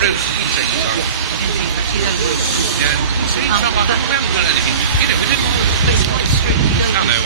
Rose, you say sorry. Yeah, you see, some we haven't done anything. You know, we didn't want to place quite straight. Hello,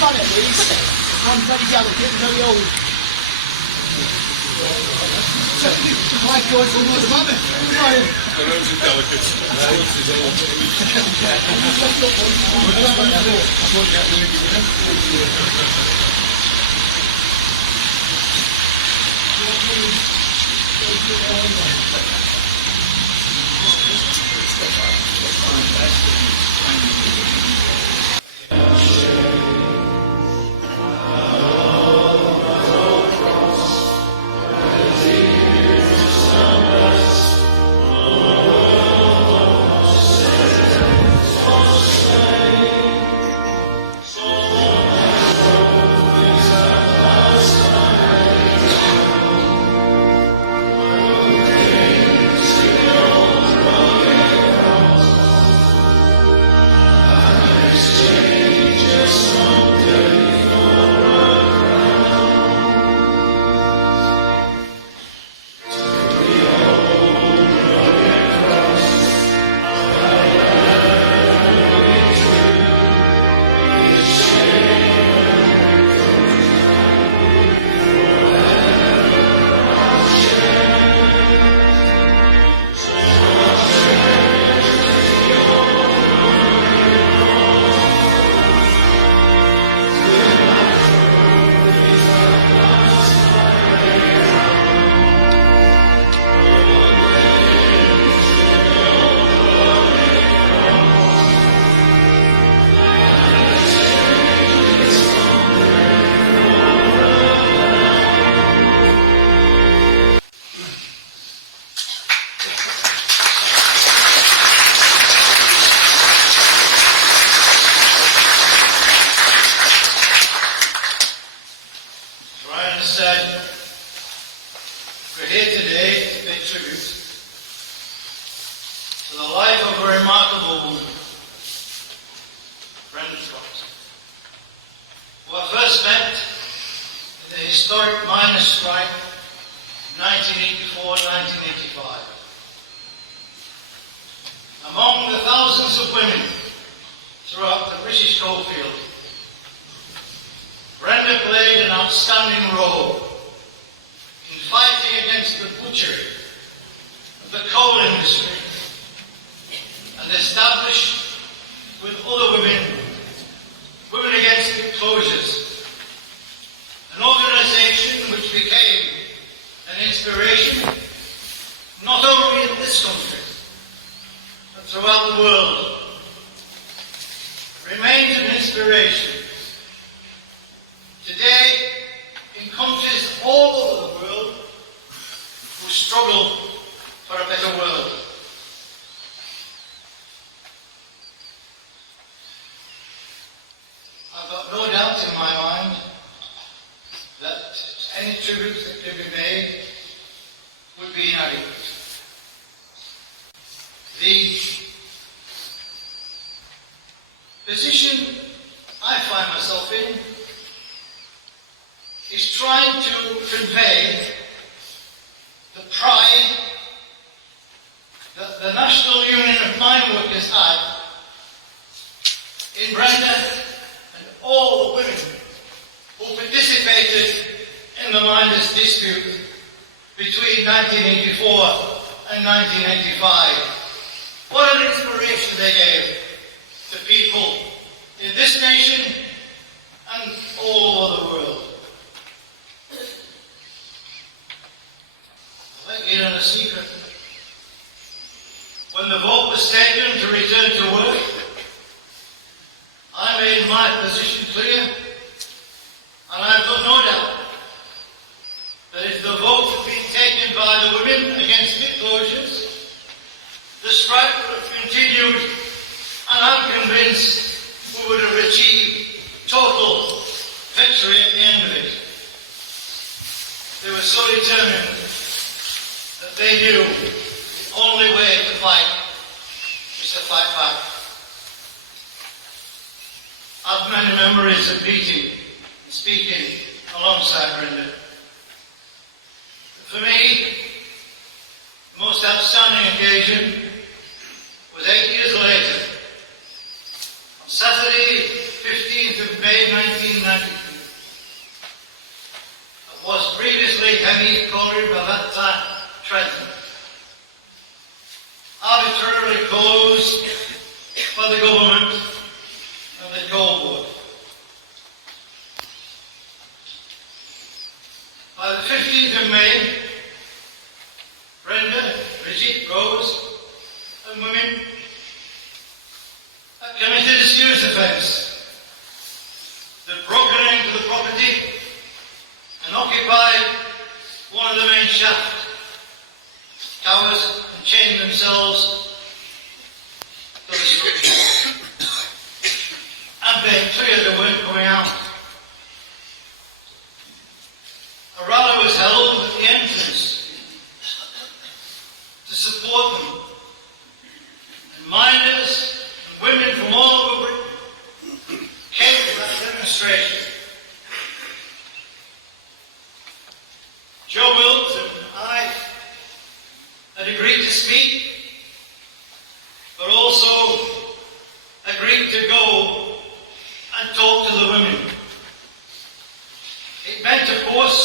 done it, please. I'm bloody delicate, very old. My choice will not have it. The rose is delicate. The rose is old. here today to pay tribute to the life of a remarkable woman, Brenda Proctor, who I first met in the historic miners' strike 1984-1985. Among the thousands of women throughout the British coalfield, Brenda played an outstanding role in fighting against the butchery of the coal industry and established with other women, Women Against the Closures, an organisation which became an inspiration not only in this country but throughout the world. Remains an inspiration today in countries all over the world who struggle for a better world. I've got no doubt in my mind that any tribute that could be made would be inadequate. The position I find myself in is trying to convey the pride that the National Union of Mineworkers had in Brenda and all the women who participated in the miners' dispute between 1984 and 1985. What an inspiration they gave to people in this nation and all over the world. I'll let you in on a secret. When the vote was taken to return to work, I made my position clear, and I've got no doubt that if the vote had been taken by the women against pit closures, the strike would have continued, and I'm convinced we would have achieved total victory at the end of it. They were so determined that they knew the only way to fight is to fight back. I've many memories of meeting and speaking alongside Brenda. For me, the most outstanding occasion was 8 years later, on Saturday, 15th of May 1993. It was previously Hem Heath colliery, by that time Trentham, arbitrarily closed by the government and the coal board. By the 15th of May, Brenda, Bridgette, Rose and women had committed a serious offence. They'd broken into the property and occupied one of the main shaft towers and chained themselves to the structure. And they cleared they weren't coming out. A rally was held at the entrance to support them. And miners and women from all over Britain came to that demonstration. Joe Wilt and I had agreed to speak, but also agreed to go and talk to the women. It meant, of course,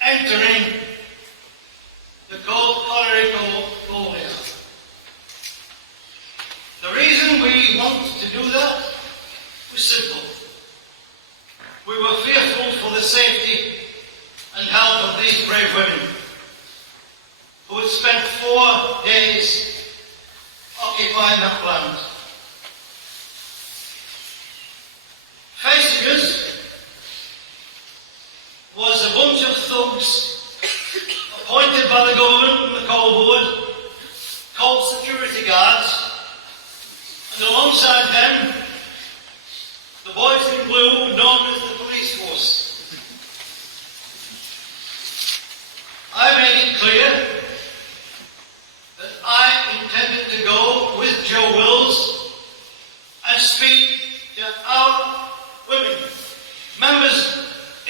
entering the colliery coal yard. The reason we wanted to do that was simple. We were fearful for the safety and health of these brave women who had spent 4 days occupying that land. Facing us was a bunch of thugs appointed by the government and the coal board, called security guards, and alongside them, the boys in blue known as the police force. I made clear that I intended to go with Joe Wills and speak to our women, members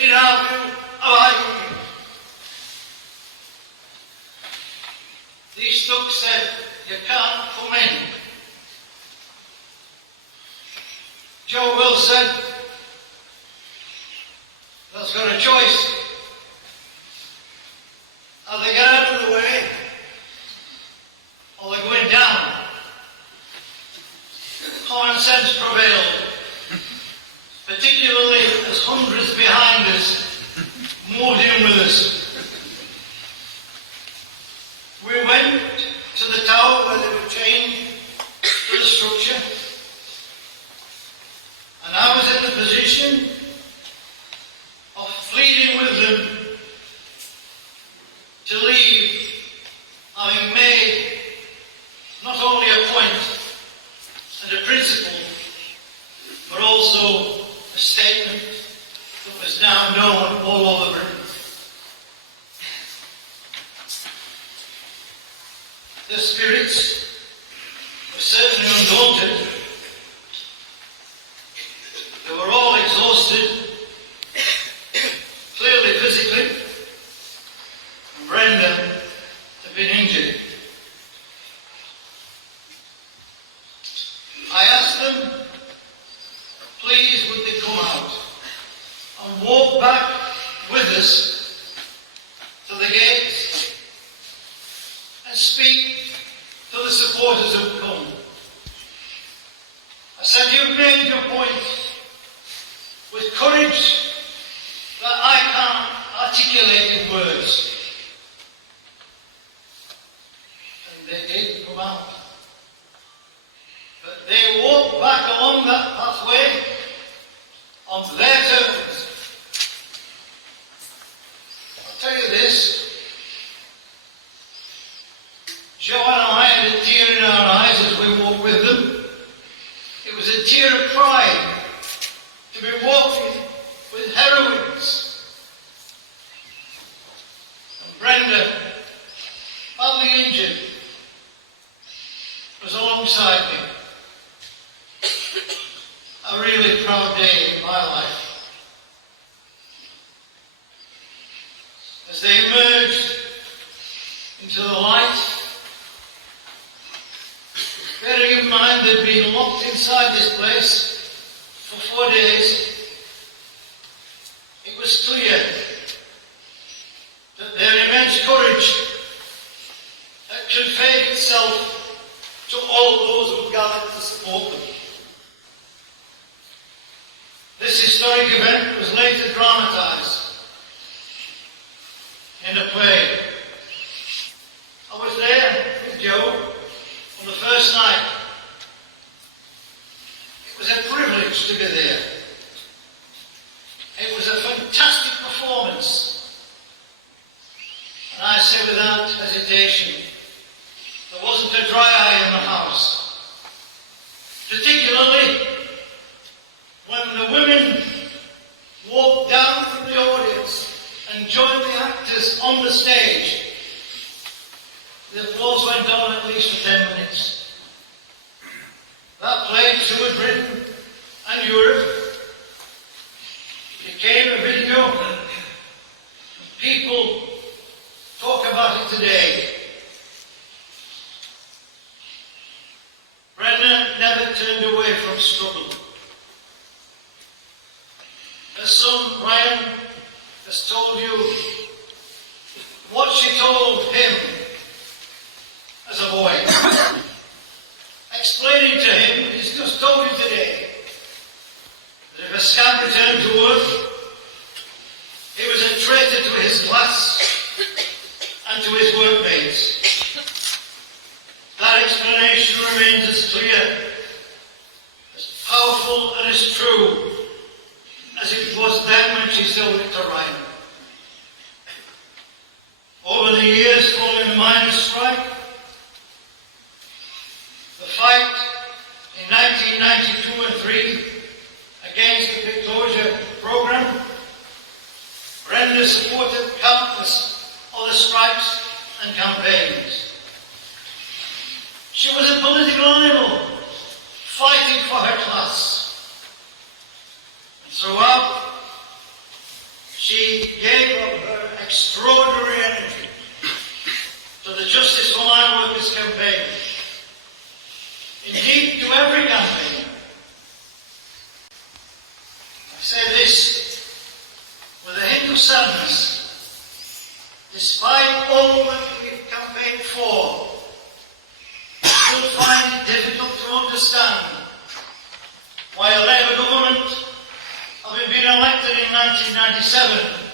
in our view of our union. These thugs said, you can't come in. Joe Wills said, that's got a choice. Are they get out of the way, or they're going down? Common sense prevailed, particularly as hundreds behind us moved in with us. We went to the tower where they were chained to the structure, and I was in the position of pleading with them to leave, having made not only a point and a principle, but also a statement that was now known all over Britain. The spirits were certainly undaunted. They were all exhausted, clearly physically, and Brenda had been injured. I asked them, please would they come out and walk back with us to the gates and speak to the supporters who would come. I said, you've made your point with courage that I can't articulate in words. And they did come out. But they walked back along that pathway on their terms. I'll tell you this. Joe and I had a tear in our eyes as we walked with them. It was a tear of pride to be walking with heroines. And Brenda, badly injured, was alongside me. A really proud day in my life. As they emerged into the light, bearing in mind they'd been locked inside this place for 4 days, it was clear that their immense courage had conveyed itself to all those who gathered to support them. This historic event was later dramatised in a play. I was there with Joe on the first night. It was a privilege to be there. It was a fantastic performance. And I say without hesitation, there wasn't a dry eye in the house. Particularly when the women walked down from the audience and joined the actors on the stage. The applause went on at least for 10 minutes. That play toured Britain and Europe. It became a video. People talk about it today. Brenda never turned away from struggle. Her son, Ryan, has told you what she told him as a boy. Explaining to him, he's just told you today, that if a scab returned to work, he was a traitor to his class and to his workmates. That explanation remains as clear, as powerful and as true as it was then when she sold it to Ryan. Over the years following the miners' strike, the fight in 1992 and 3 against the pit closure programme, Brenda supported countless other strikes and campaigns. She was a political animal, fighting for her class. And throughout, she gave up her extraordinary energy to the Justice for Mineworkers campaign. Indeed, to every campaign. I say this with a hint of sadness. Despite all that we've campaigned for, I still find it difficult to understand why a Labour government, having been elected in 1997,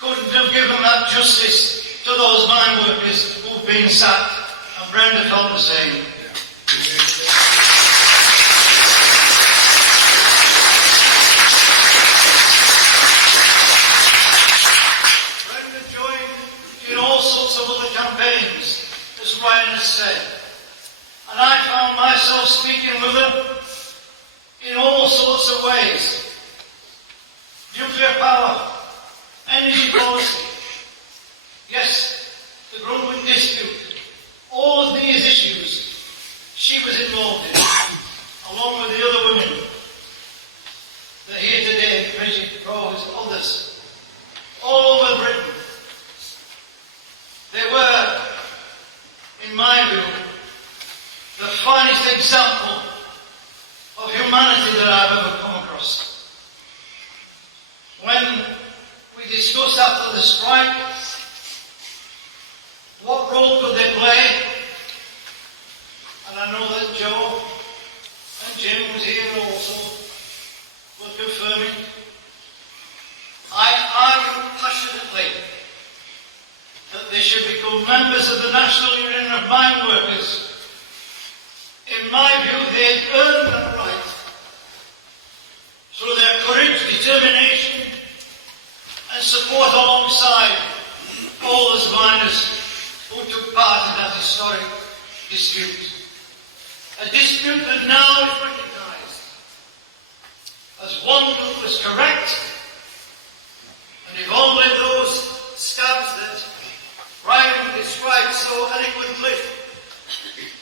couldn't have given that justice to those mine workers who've been sacked, and Brenda felt the same. Brenda joined in all sorts of other campaigns, as Ryan has said, and I found myself speaking with her in all sorts of ways. Nuclear power, energy policy, yes, the growing dispute, all of these issues she was involved in, along with the other women that are here today, Bridgette, Rose, others, all over Britain. They were, in my view, the finest example of humanity that I've ever come across. When we discussed after the strike, what role could they play? And I know that Joe and Jim was here also, were confirming. I argue passionately that they should become members of the National Union of Mineworkers. In my view, they had earned that right through their courage, determination, and support alongside all those miners who took part in that historic dispute. A dispute that now is recognised as one that was correct, and if only those scabs that Ryan described so eloquently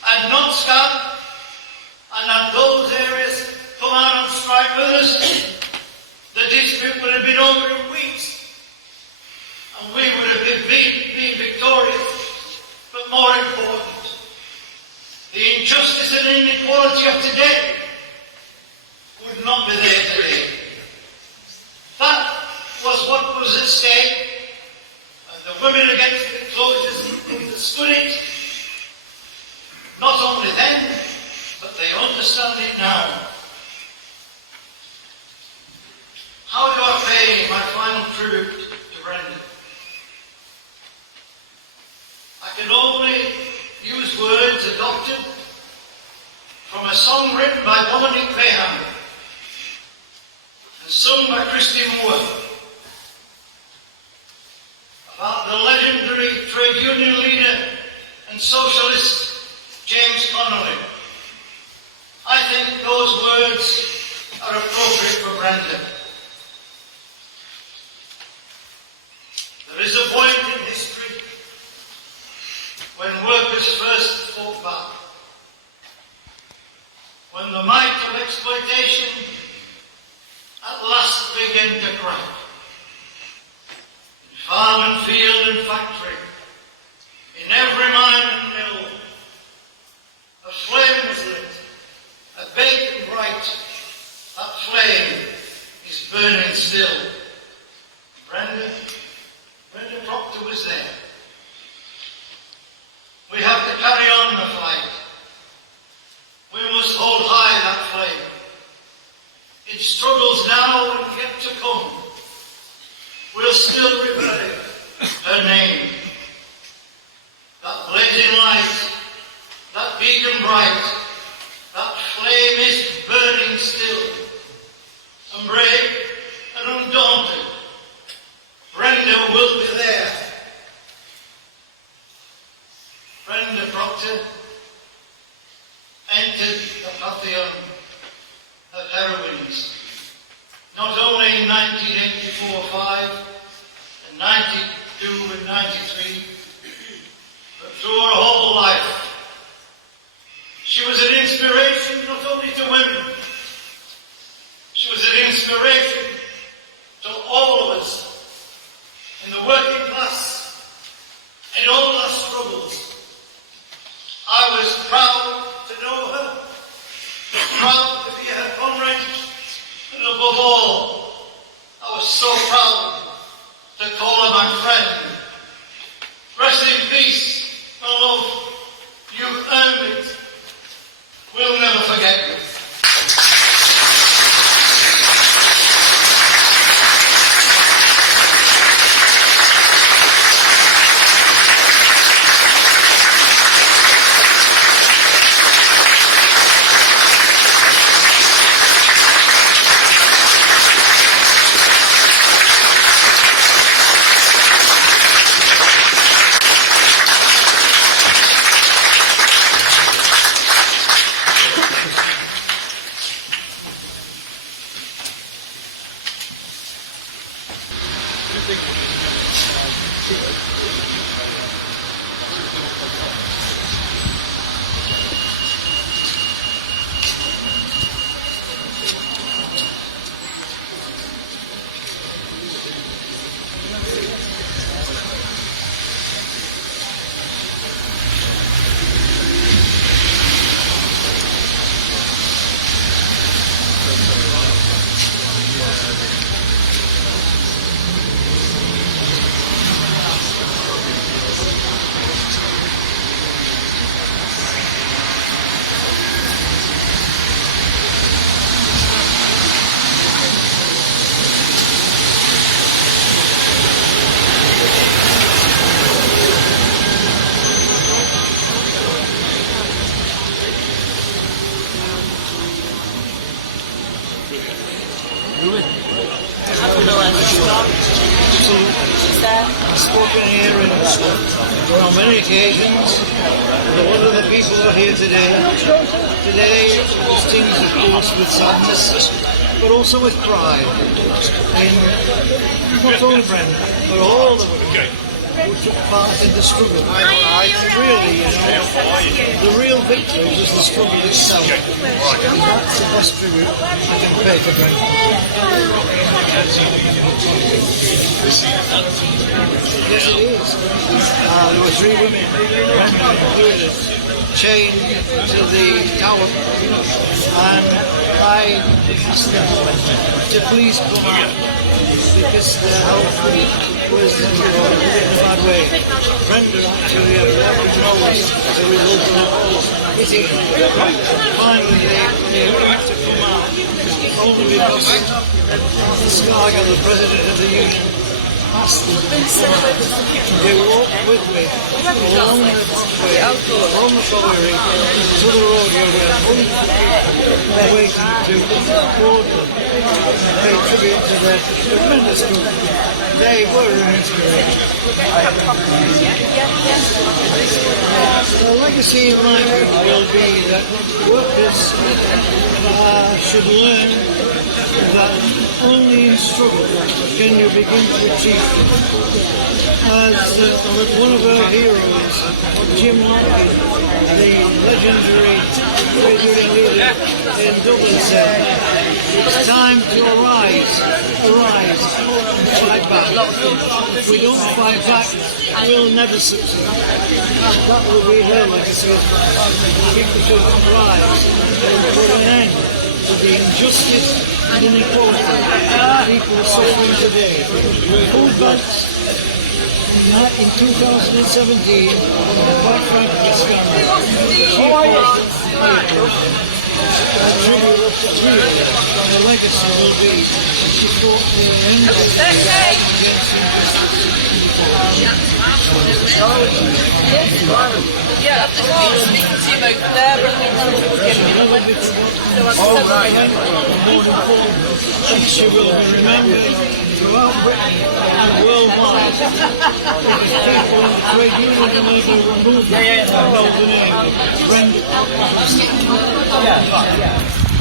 had not scabbed, and had those areas come out on strike with us, the dispute would have been over in weeks, and we would have been victorious. But more important, the injustice and inequality of today would not be there today. That was what was at stake, and the women against the enclosures understood it, not only then, but they understand it now. How do I pay my final tribute to Brenda? I can only use words adopted from a song written by Dominic Bayham and sung by Christy Moore about the legendary trade union leader and socialist James Connolly. I think those words are appropriate for Brenda. There is a point in history when workers first fought back, when the might of exploitation at last began to crack. In farm and field and factory, in every mine and mill, a flame was lit, a bacon bright. That flame is burning still. Brenda Proctor was there. We have to carry on the fight. We must hold high that flame. In struggles now and yet to come, we'll still remember her name. That blazing light, that beacon bright, that flame is burning still. And brave and undaunted, Brenda will be there. Brenda Proctor entered the pantheon of heroines, not only in 1984-5 and 92 and 93, struggles. I was proud to know her, proud to be her comrade, and above all, I was so proud to call her my friend. Rest in peace, and love, you've earned it. We'll never forget you. Spoken here on many occasions. A lot of the people who are here today distinguished, of course, with sadness, but also with pride in not only Brenda, but all of them who took part in the struggle. I think really, the real victory was the struggle itself. And that's the best tribute I can pay to Brenda. Yes, it is. There were three women, Brenda included, chained to the tower, and I asked them to please come out because their health was in a bad way. Brenda actually had a nose as a result of hitting. Finally, they agreed to come out only because Arthur Scargill, the president of the union, asked them. They walked with me along the pathway, along the colliery, to the road where we had hundreds of people waiting to board them and pay tribute to their tremendous struggle. They were an inspiration. The legacy of my group will be that workers should learn that only in struggle can you begin to achieve things. As one of our heroes, Jim Lockwood, the legendary trade union leader in Dublin, said, it's time to arise, and fight back. If we don't fight back, we'll never succeed. That will be her legacy. People should rise and put an end to the injustice and inequality people suffering today. Food banks in 2017, quite frankly, the legacy will be she fought the end against injustice. Yeah, I was speaking to him over there, but more important, she will be remembered throughout Britain and worldwide. Because people in the trade union and labor movement know the name of Brenda Proctor.